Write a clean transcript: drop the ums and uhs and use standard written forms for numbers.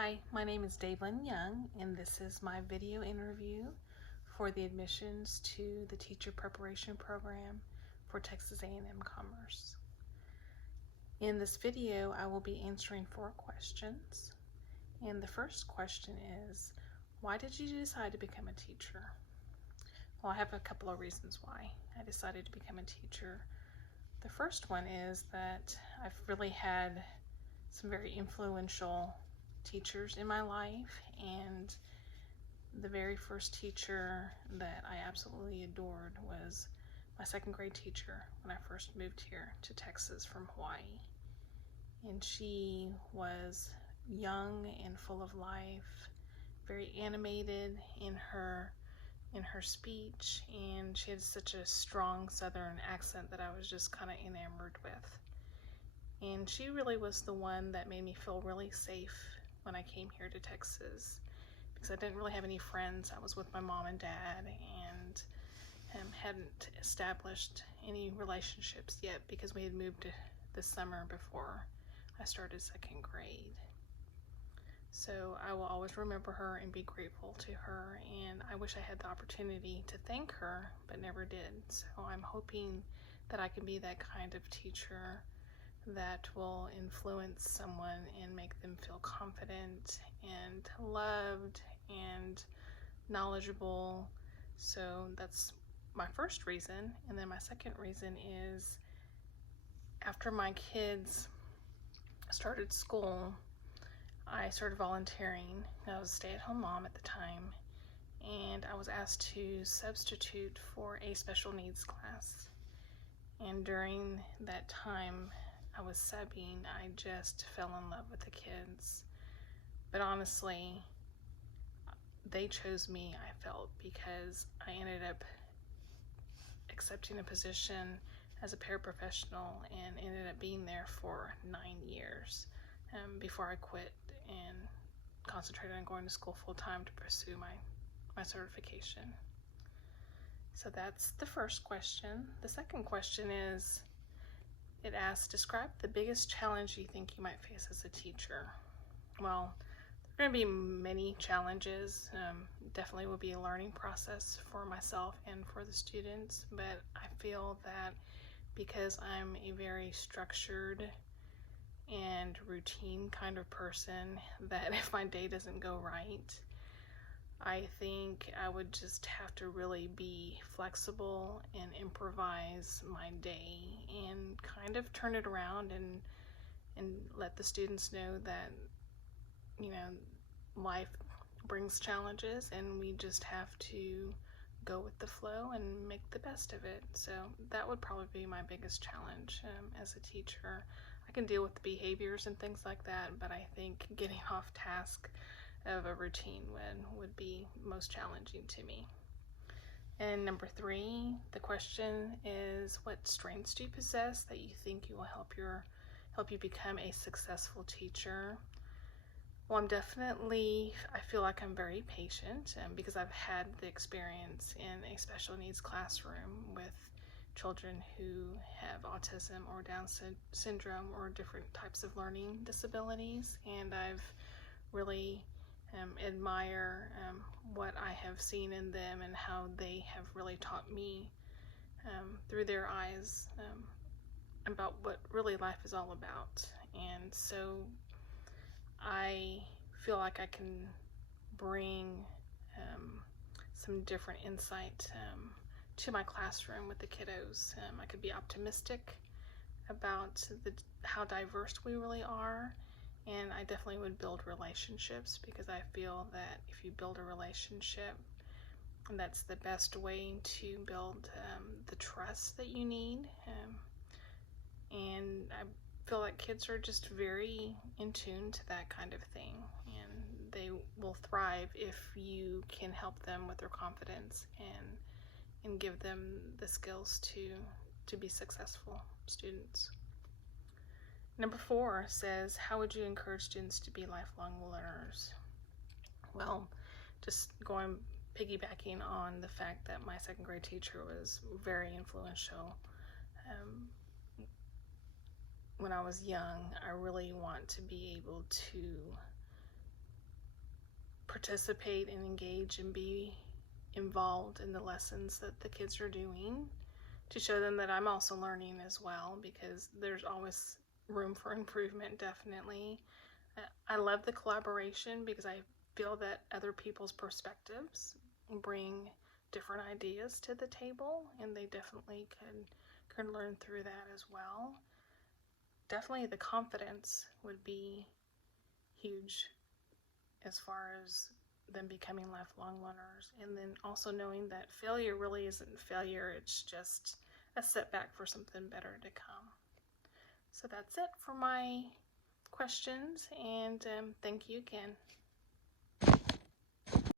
Hi, my name is Daylin Young, and this is my video interview for the admissions to the teacher preparation program for Texas A&M Commerce. In this video, I will be answering 4 questions. And the first question is, why did you decide to become a teacher? Well, I have a couple of reasons why I decided to become a teacher. The first one is that I've really had some very influential teachers in my life, and the very first teacher that I absolutely adored was my second grade teacher when I first moved here to Texas from Hawaii. And she was young and full of life, very animated in her speech, and she had such a strong Southern accent that I was just kind of enamored with. And she really was the one that made me feel really safe when I came here to Texas, because I didn't really have any friends. I was with my mom and dad, and hadn't established any relationships yet because we had moved this summer before I started second grade. So I will always remember her and be grateful to her, and I wish I had the opportunity to thank her, but never did. So I'm hoping that I can be that kind of teacher that will influence someone and make them feel confident and loved and knowledgeable. So that's my first reason. And then my second reason is, after my kids started school, I started volunteering. I was a stay-at-home mom at the time, and I was asked to substitute for a special needs class. And during that time I was subbing, I just fell in love with the kids. But honestly, they chose me, I felt, because I ended up accepting a position as a paraprofessional and ended up being there for 9 years before I quit and concentrated on going to school full-time to pursue my certification. So that's the first question. The second question is, it asks, describe the biggest challenge you think you might face as a teacher. Well, there are going to be many challenges. Definitely will be a learning process for myself and for the students, but I feel that because I'm a very structured and routine kind of person, that if my day doesn't go right, I think I would just have to really be flexible and improvise my day and kind of turn it around and let the students know that, you know, life brings challenges and we just have to go with the flow and make the best of it. So that would probably be my biggest challenge as a teacher. I can deal with the behaviors and things like that, but I think getting off task of a routine would be most challenging to me. And number 3, the question is, what strengths do you possess that you think will help you become a successful teacher? Well, I feel like I'm very patient because I've had the experience in a special needs classroom with children who have autism or Down syndrome or different types of learning disabilities, and I've really admire what I have seen in them and how they have really taught me through their eyes about what really life is all about. And so I feel like I can bring some different insight to my classroom with the kiddos. I could be optimistic about how diverse we really are, and I definitely would build relationships, because I feel that if you build a relationship, that's the best way to build the trust that you need. And I feel like kids are just very in tune to that kind of thing, and they will thrive if you can help them with their confidence and give them the skills to be successful students. Number 4 says, how would you encourage students to be lifelong learners? Well, just piggybacking on the fact that my second grade teacher was very influential. When I was young, I really want to be able to participate and engage and be involved in the lessons that the kids are doing, to show them that I'm also learning as well, because there's always room for improvement, definitely. I love the collaboration because I feel that other people's perspectives bring different ideas to the table, and they definitely can learn through that as well. Definitely the confidence would be huge as far as them becoming lifelong learners, and then also knowing that failure really isn't failure, it's just a setback for something better to come. So that's it for my questions, and thank you again.